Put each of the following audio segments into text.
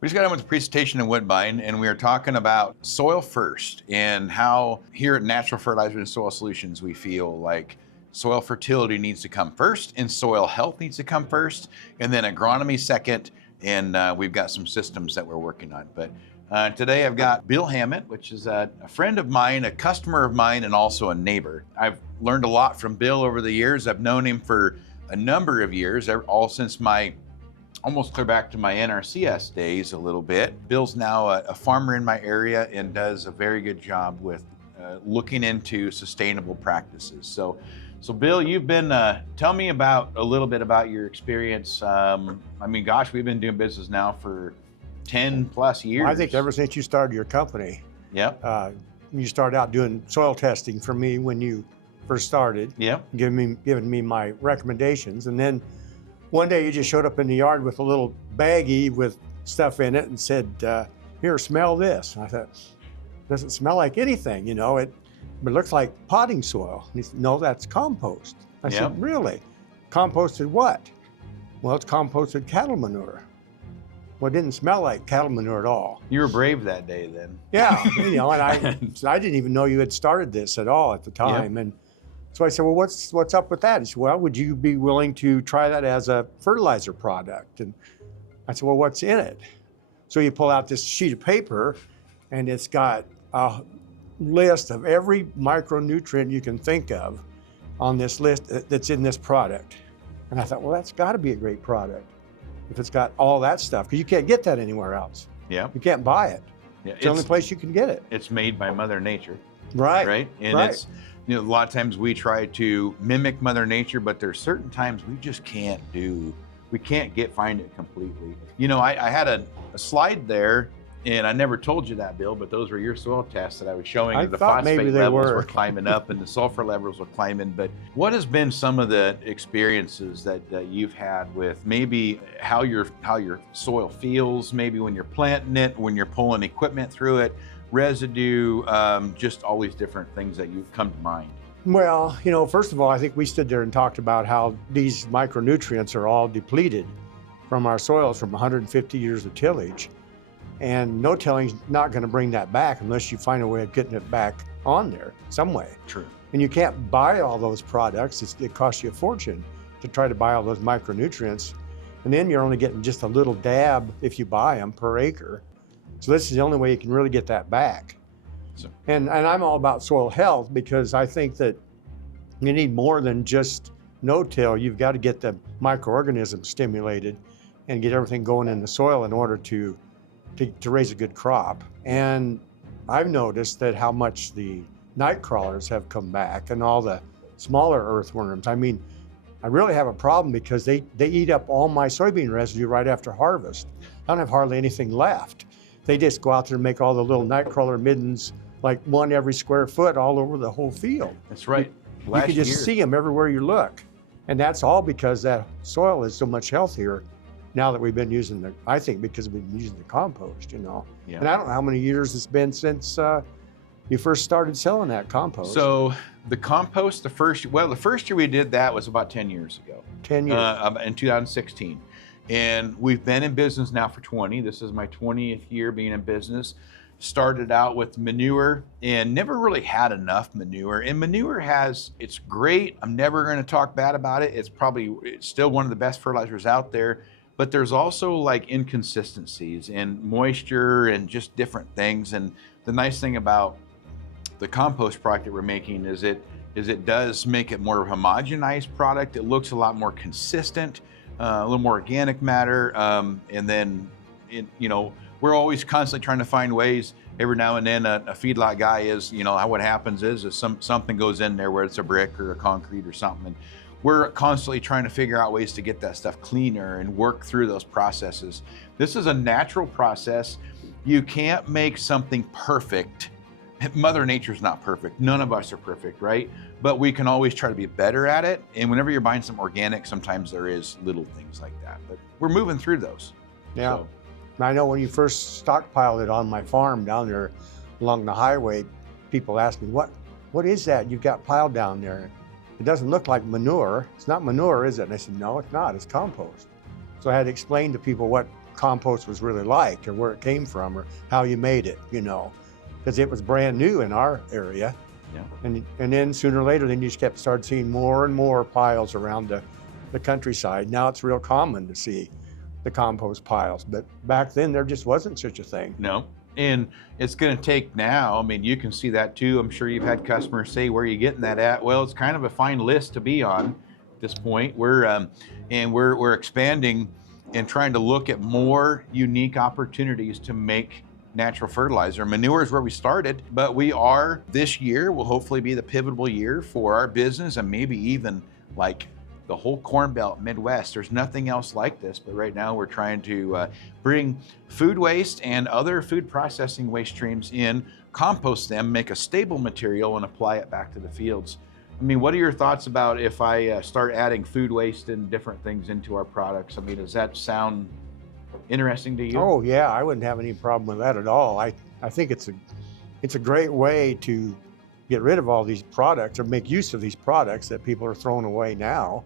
We just got done with the presentation in Woodbine, and we are talking about soil first and how here at Natural Fertilizer and Soil Solutions, we feel like soil fertility needs to come first and soil health needs to come first, and then agronomy second. And we've got some systems that we're working on. But today I've got Bill Hammett, which is a friend of mine, a customer of mine, and also a neighbor. I've learned a lot from Bill over the years. I've known him for a number of years, all since my almost clear back to my NRCS days a little bit. Bill's now a farmer in my area and does a very good job with looking into sustainable practices. So Bill, you've been, tell me about a little bit about your experience. I mean, gosh, we've been doing business now for 10 plus years. Well, I think ever since you started your company. Yep. You started out doing soil testing for me when you first started. Yep. Giving me my recommendations. And then one day you just showed up in the yard with a little baggie with stuff in it and said, here, smell this. And I thought, doesn't smell like anything, you know, it looks like potting soil. And he said, no, that's compost. I said, really? Composted what? Well, it's composted cattle manure. Well, it didn't smell like cattle manure at all. You were brave that day then. Yeah, you know, and I didn't even know you had started this at all at the time. Yep. And so I said, well, what's up with that? He said, well, would you be willing to try that as a fertilizer product? And I said, well, what's in it? So you pull out this sheet of paper, and it's got a list of every micronutrient you can think of on this list that's in this product. And I thought, well, that's got to be a great product if it's got all that stuff, because you can't get that anywhere else. Yeah. You can't buy it. Yeah, it's the only place you can get it. It's made by Mother Nature. Right. Right. And it's, you know, a lot of times we try to mimic Mother Nature, but there's certain times we just can't find it completely. You know, I had a slide there, and I never told you that, Bill, but those were your soil tests that I was showing you. The phosphate levels were climbing up and the sulfur levels were climbing. But what has been some of the experiences that you've had with maybe how your soil feels, maybe when you're planting it, when you're pulling equipment through it, residue, just all these different things that you come to mind? Well, you know, first of all, I think we stood there and talked about how these micronutrients are all depleted from our soils from 150 years of tillage. And no tilling's not going to bring that back unless you find a way of getting it back on there some way. True. And you can't buy all those products. It costs you a fortune to try to buy all those micronutrients. And then you're only getting just a little dab if you buy them per acre. So this is the only way you can really get that back. So. And I'm all about soil health, because I think that you need more than just no-till. You've got to get the microorganisms stimulated and get everything going in the soil in order to raise a good crop. And I've noticed that how much the night crawlers have come back and all the smaller earthworms. I mean, I really have a problem because they eat up all my soybean residue right after harvest. I don't have hardly anything left. They just go out there and make all the little night crawler middens, like one every square foot all over the whole field. That's right. You can just see them everywhere you look. And that's all because that soil is so much healthier now that we've been using because we've been using the compost, you know. Yeah. And I don't know how many years it's been since you first started selling that compost. So the compost, the first year we did that was about 10 years ago. 10 years. In 2016. And we've been in business now for 20. This is my 20th year being in business. Started out with manure and never really had enough manure. And manure it's great. I'm never going to talk bad about it. It's still one of the best fertilizers out there. But there's also like inconsistencies in moisture and just different things. And the nice thing about the compost product that we're making is it does make it more homogenized product. It looks a lot more consistent, a little more organic matter. And then, you know, we're always constantly trying to find ways. Every now and then a feedlot guy is, you know, what happens is something goes in there where it's a brick or a concrete or something. And we're constantly trying to figure out ways to get that stuff cleaner and work through those processes. This is a natural process. You can't make something perfect. Mother Nature's not perfect. None of us are perfect, right? But we can always try to be better at it. And whenever you're buying some organic, sometimes there is little things like that. But we're moving through those. Yeah. So. I know when you first stockpiled it on my farm down there along the highway, people asked me, what is that you've got piled down there? It doesn't look like manure. It's not manure, is it? And I said, no, it's not. It's compost. So I had to explain to people what compost was really like, or where it came from, or how you made it, because it was brand new in our area. Yeah. And then sooner or later, then you just started seeing more and more piles around the countryside. Now it's real common to see the compost piles, but back then there just wasn't such a thing. No. And it's going to take now, I mean, you can see that too. I'm sure you've had customers say, where are you getting that at? Well, it's kind of a fine list to be on at this point. We're expanding and trying to look at more unique opportunities to make natural fertilizer. Manure is where we started, but this year will hopefully be the pivotal year for our business, and maybe even like the whole Corn Belt, Midwest. There's nothing else like this, but right now we're trying to bring food waste and other food processing waste streams in, compost them, make a stable material, and apply it back to the fields. I mean, what are your thoughts about if I start adding food waste and different things into our products? I mean, does that sound interesting to you? Oh yeah, I wouldn't have any problem with that at all. I think it's a great way to get rid of all these products, or make use of these products that people are throwing away now.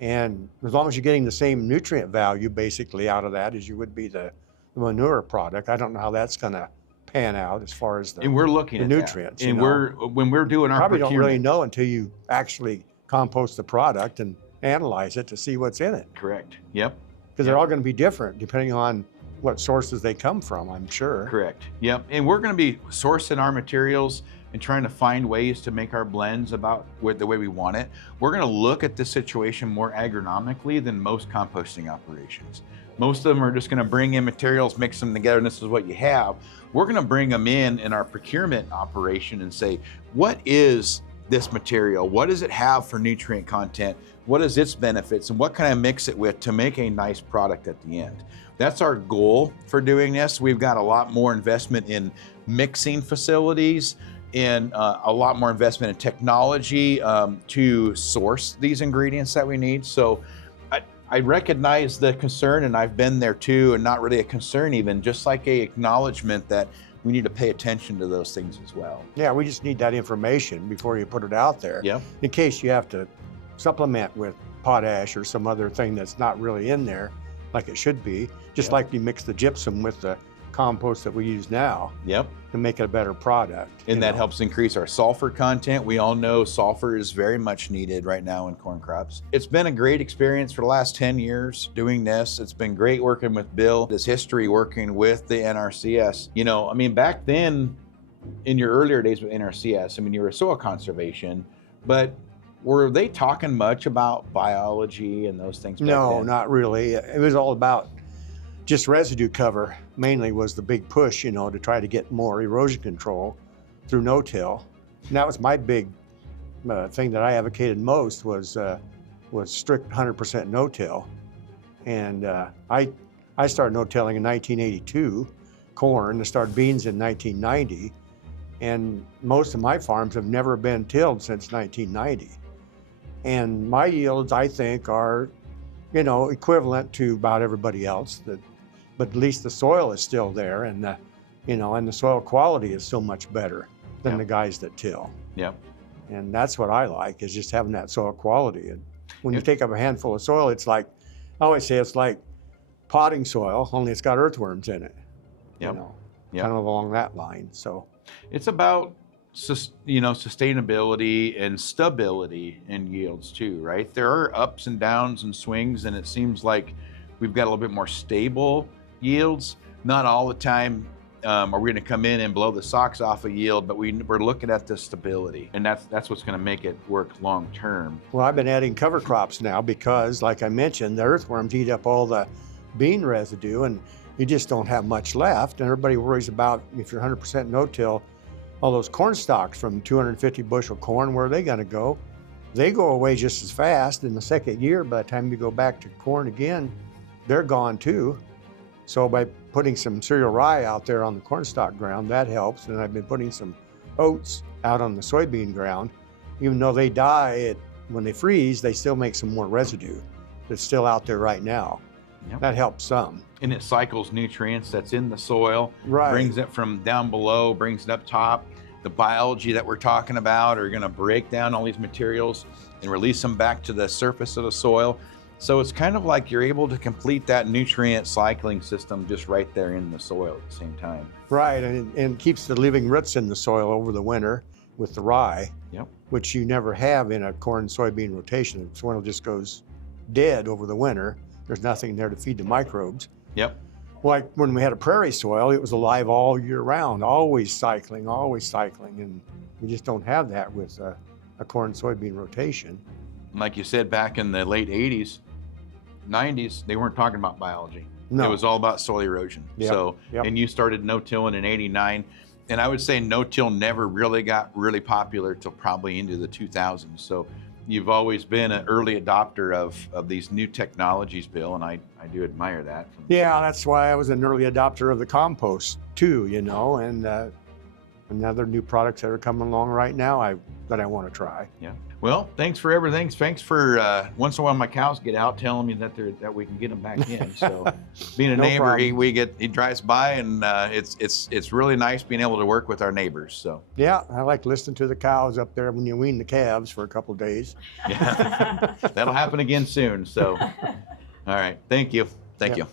And as long as you're getting the same nutrient value basically out of that as you would be the manure product, I don't know how that's going to pan out as far as and we're looking the at nutrients. That. And when we're doing our probably procurement, don't really know until you actually compost the product and analyze it to see what's in it. Correct. Yep. Because they're all going to be different depending on what sources they come from, I'm sure. Correct. Yep. And we're going to be sourcing our materials and trying to find ways to make our blends about the way we want it. We're going to look at this situation more agronomically than most composting operations. Most of them are just going to bring in materials, mix them together, and this is what you have. We're going to bring them in our procurement operation and say, what is this material? What does it have for nutrient content? What is its benefits? And what can I mix it with to make a nice product at the end? That's our goal for doing this. We've got a lot more investment in mixing facilities, and a lot more investment in technology to source these ingredients that we need. So I recognize the concern, and I've been there too, and not really a concern even, just like a acknowledgement that we need to pay attention to those things as well. Yeah, we just need that information before you put it out there. Yeah. In case you have to supplement with potash or some other thing that's not really in there like it should be, just like you mix the gypsum with the compost that we use now. Yep. To make it a better product. And that helps increase our sulfur content. We all know sulfur is very much needed right now in corn crops. It's been a great experience for the last 10 years doing this. It's been great working with Bill, his history working with the NRCS. I mean, back then, in your earlier days with NRCS, I mean, you were soil conservation, but were they talking much about biology and those things back No, then? not really. It was all about just residue cover mainly was the big push, to try to get more erosion control through no-till. And that was my big thing that I advocated most was strict 100% no-till. And I started no-tilling in 1982, corn. I started beans in 1990. And most of my farms have never been tilled since 1990. And my yields, I think, are, equivalent to about everybody else. But at least the soil is still there, and the soil quality is so much better than the guys that till. Yep. And that's what I like, is just having that soil quality. And when you take up a handful of soil, it's like, I always say it's like potting soil, only it's got earthworms in it. Yep. Kind of along that line. So it's about sustainability and stability in yields too, right? There are ups and downs and swings, and it seems like we've got a little bit more stable yields. Not all the time are we going to come in and blow the socks off a yield, but we're looking at the stability, and that's what's going to make it work long term. Well, I've been adding cover crops now because, like I mentioned, the earthworms eat up all the bean residue, and you just don't have much left. And everybody worries about, if you're 100% no-till, all those corn stalks from 250 bushel corn, where are they going to go? They go away just as fast in the second year. By the time you go back to corn again, they're gone too. So by putting some cereal rye out there on the corn stalk ground, that helps. And I've been putting some oats out on the soybean ground. Even though they die, when they freeze, they still make some more residue that's still out there right now. Yep. That helps some. And it cycles nutrients that's in the soil, Right. brings it from down below, brings it up top. The biology that we're talking about are going to break down all these materials and release them back to the surface of the soil. So it's kind of like you're able to complete that nutrient cycling system just right there in the soil at the same time. Right, and keeps the living roots in the soil over the winter with the rye, Yep. which you never have in a corn soybean rotation. The soil just goes dead over the winter. There's nothing there to feed the microbes. Yep. Like when we had a prairie soil, it was alive all year round, always cycling, and we just don't have that with a corn soybean rotation. Like you said, back in the late 80s, 90s, they weren't talking about biology. No. It was all about soil erosion. Yep, So, yep. and you started no-tilling in 89. And I would say no-till never really got really popular till probably into the 2000s. So you've always been an early adopter of these new technologies, Bill, and I do admire that. Yeah, that's why I was an early adopter of the compost too, you know, and other new products that are coming along right now that I want to try. Yeah. Well, thanks for everything. Thanks for once in a while my cows get out telling me that we can get them back in. So being a No neighbor, problem. he drives by, and it's really nice being able to work with our neighbors. So Yeah, I like listening to the cows up there when you wean the calves for a couple of days. yeah, that'll happen again soon. So all right, thank you. Yep. You.